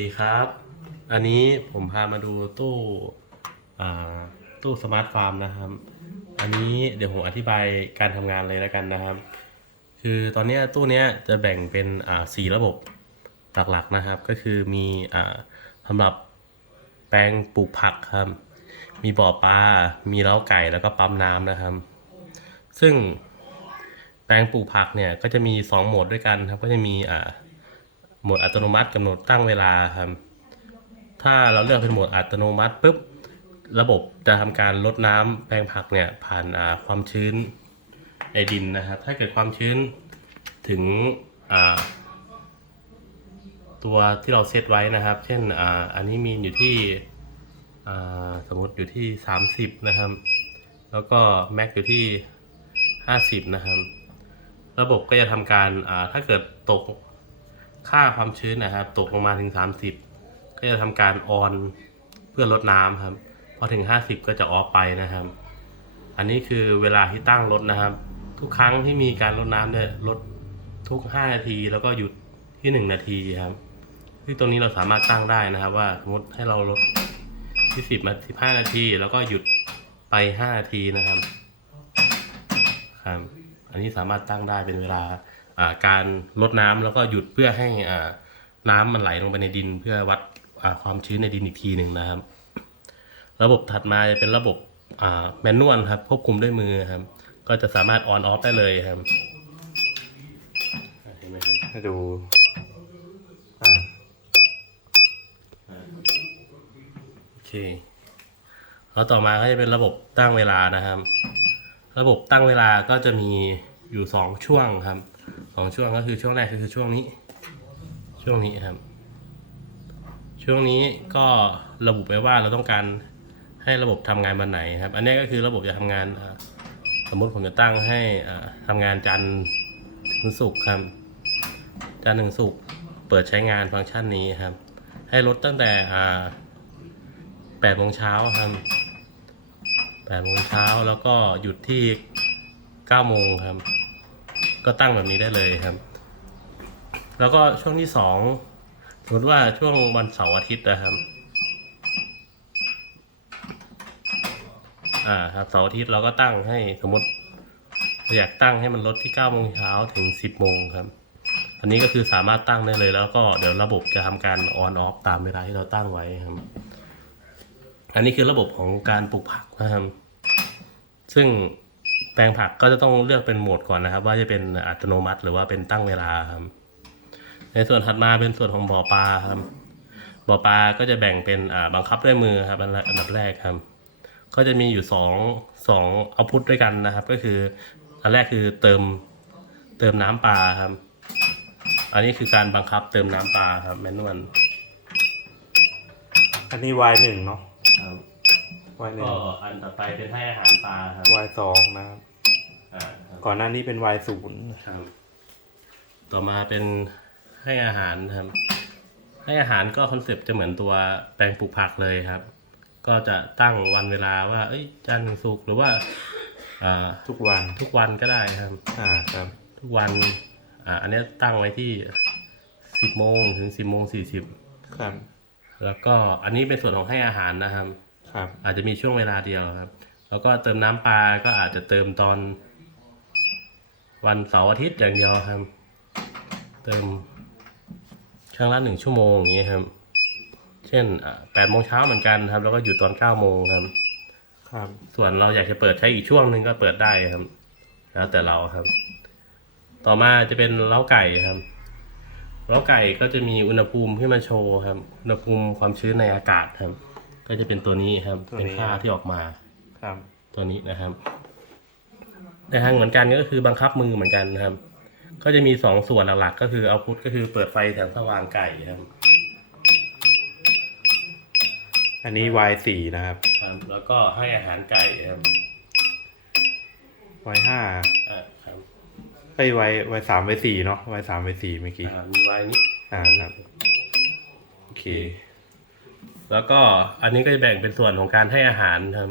ดีครับ อันนี้ผมพามาดูตู้ตู้สมาร์ทฟาร์มนะครับ อันนี้เดี๋ยวผมอธิบายการทำงานเลยแล้วกันนะครับ คือตอนนี้ตู้นี้จะแบ่งเป็นสี่ระบบหลักๆนะครับ ก็คือมีสำหรับแปลงปลูกผักครับ มีบ่อปลา มีเล้าไก่แล้วก็ปั๊มน้ำนะครับ ซึ่งแปลงปลูกผักเนี่ยก็จะมีสองโหมดด้วยกันครับ ก็จะมีอ่า โหมดอัตโนมัติกับโหมดตั้งเวลาครับถ้าเราเลือกเป็นโหมดอัตโนมัติปุ๊บระบบจะทำการลดน้ำแปลงผักเนี่ยผ่านาความชื้นในดินนะครับ ถ้าเกิดความชื้นถึงตัวที่เราเซตไว้นะครับ เช่นออันนี้มีอยู่ที่สมมติอยู่ที่ 30 นะครับ แล้วก็แม็กอยู่ที่ 50 นะครับ ระบบก็จะทำการถ้าเกิดตก ค่าความชื้นนะครับ ตกลงมาถึง 30 ก็จะทำการออนเพื่อลดน้ำครับ พอถึง 50 ก็จะออฟไปนะครับ อันนี้คือเวลาที่ตั้งลดนะครับ ทุกครั้งที่มีการลดน้ำเนี่ยลดทุก 5 นาทีแล้วก็หยุดที่ 1 นาทีครับซึ่งตรงนี้เราสามารถตั้งได้นะครับ ว่าสมมติให้เราลดที่ 10มา15 นาที แล้วก็หยุดไป 5 นาทีนะครับครับ อันนี้สามารถตั้งได้เป็นเวลา การลดน้ำแล้วก็หยุดเพื่อให้น้ำมันไหลลงไปในดิน เพื่อวัดความชื้นในดินอีกทีหนึ่งนะครับ ระบบถัดมาจะเป็นระบบแมนนวลครับควบคุมด้วยมือครับ ก็จะสามารถออนออฟได้เลยครับเห็นไหมครับให้ดูโอเคแล้วต่อมาก็จะเป็นระบบตั้งเวลานะครับ ระบบตั้งเวลาก็จะมีอยู่สองช่วงครับ สองช่วงก็คือช่วงแรกก็คือช่วงนี้ ช่วงนี้ครับ ช่วงนี้ก็ระบุไว้ว่าเราต้องการให้ระบบทำงานวันไหนครับ อันนี้ก็คือระบบจะทำงานสมมุติผมจะตั้งให้อ่าทำงานจันทร์ถึงศุกร์ครับ จันทร์ถึงศุกร์เปิดใช้งานฟังก์ชันนี้ครับ ให้ลดตั้งแต่แปดโมงเช้าครับแปดโมงเช้าแล้วก็หยุดที่เก้าโมงครับ ก็ตั้งแบบนี้ได้เลยครับ แล้วก็ช่วงที่สองสมมติว่าช่วงวันเสาร์อาทิตย์นะครับ อ่าครับเสาร์อาทิตย์เราก็ตั้งให้สมมติเราอยากตั้งให้มันลดที่เก้าโมงเช้าถึงสิบโมงครับ อันนี้ก็คือสามารถตั้งได้เลยแล้วก็เดี๋ยวระบบจะทำการออนออฟตามเวลาที่เราตั้งไว้ครับ อันนี้คือระบบของการปลูกผักนะครับ ซึ่ง ลงผักก็จะต้องเลือกเป็นโหมดก่อนนะครับ ว่าจะเป็นอัตโนมัติ หรือว่าเป็นตั้งเวลาครับ ในส่วนถัดมาเป็นส่วนของบ่อปลาครับ บ่อปลาก็จะแบ่งเป็นอ่าบังคับด้วยมือครับอันแรกอันดับแรกครับ ก็จะมีอยู่สองสองเอาพุทด้วยกันนะครับ ก็คืออันแรกคือเติมเติมน้ำปลาครับ อันนี้คือการบังคับเติมน้ำปลาครับแมนนวลอันนี้ Y หนึ่งเนาะครับ Y หนึ่ก็งอันต่อไปเป็นให้อาหารปลาครับ Y สองนะครับ อ่าครับก่อนหน้านี้เป็น Y ศูนย์ครับ ต่อมาเป็นให้อาหารครับ ให้อาหารก็คอนเซปต์จะเหมือนตัวแปลงปลูกผักเลยครับ ก็จะตั้งวันเวลาว่า เอ้ยจันทร์ถึงศุกร์หรือว่าอ่าทุกวันทุกวันก็ได้ครับ อ่าครับ ทุกวันอ่าอันนี้ตั้งไว้ที่สิบโมงถึงสิบโมงสี่สิบครับแล้วก็อันนี้เป็นส่วนของให้อาหารนะครับ ครับอาจจะมีช่วงเวลาเดียวครับ แล้วก็เติมน้ำปลาก็อาจจะเติมตอน วันเสาร์อาทิตย์อย่างเดียวครับ เติมครั้งละหนึ่งชั่วโมงอย่างนี้ครับ เช่นแปดโมงเช้าเหมือนกันครับ แล้วก็หยุดตอนเก้าโมงครับ ครับ ส่วนเราอยากจะเปิดใช้อีกช่วงหนึ่งก็เปิดได้ครับ แล้วแต่เราครับ ต่อมาจะเป็นเล้าไก่ครับเล้าไก่ก็จะมีอุณหภูมิที่มาโชว์ครับ อุณหภูมิความชื้นในอากาศครับ ก็จะเป็นตัวนี้ครับ เป็นค่าที่ออกมา ครับ ตัวนี้นะครับ ในทางเหมือนกันก็คือบังคับมือเหมือนกันนะครับ ก็จะมีสองส่วนหลักๆก็คือเอาพุทก็คือเปิดไฟแสงสว่างไก่ครับอันนี้ Y สี่นะครับ ครับ แล้วก็ให้อาหารไก่ครับ Y ห้าอ่าครับไอ้ย Y Y สาม Y สี่เนาะ Y สาม Y สี่เมื่อกี้ อ่ามีไว้นี้อ่าครับ โอเค แล้วก็อันนี้ก็จะแบ่งเป็นส่วนของการให้อาหารครับ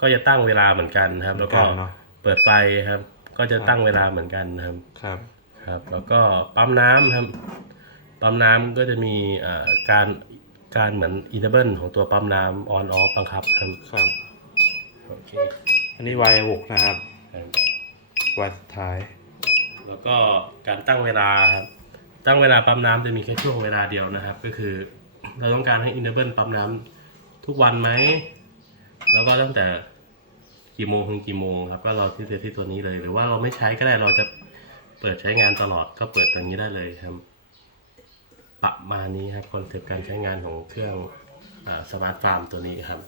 ก็จะตั้งเวลาเหมือนกันครับ แล้วก็เหมือนกันเนอะ เปิดไฟครับ ก็จะตั้งเวลาเหมือนกันครับ ครับ ครับ แล้วก็ปั๊มน้ำครับ ปั๊มน้ำก็จะมีอ่าการการเหมือน enable ของตัวปั๊มน้ำ on off บังคับครับครับ โอเคอันนี้วัยหกนะครับครับวัยสุดท้าย แล้วก็การตั้งเวลาครับ ตั้งเวลาปั๊มน้ำจะมีแค่ช่วงเวลาเดียวนะครับ ก็คือ เราต้องการให้ enable ปั๊มน้ำทุกวันไหม แล้วก็ตั้งแต่ กี่โมงถึงกี่โมงครับ ก็เราที่ที่ตัวนี้เลย หรือว่าเราไม่ใช้ก็ได้เราจะเปิดใช้งานตลอดก็เปิดตรงนี้ได้เลยครับ ประมาณนี้ครับคอนเซปต์การใช้งานของเครื่องสมาร์ทฟาร์มตัวนี้ครับ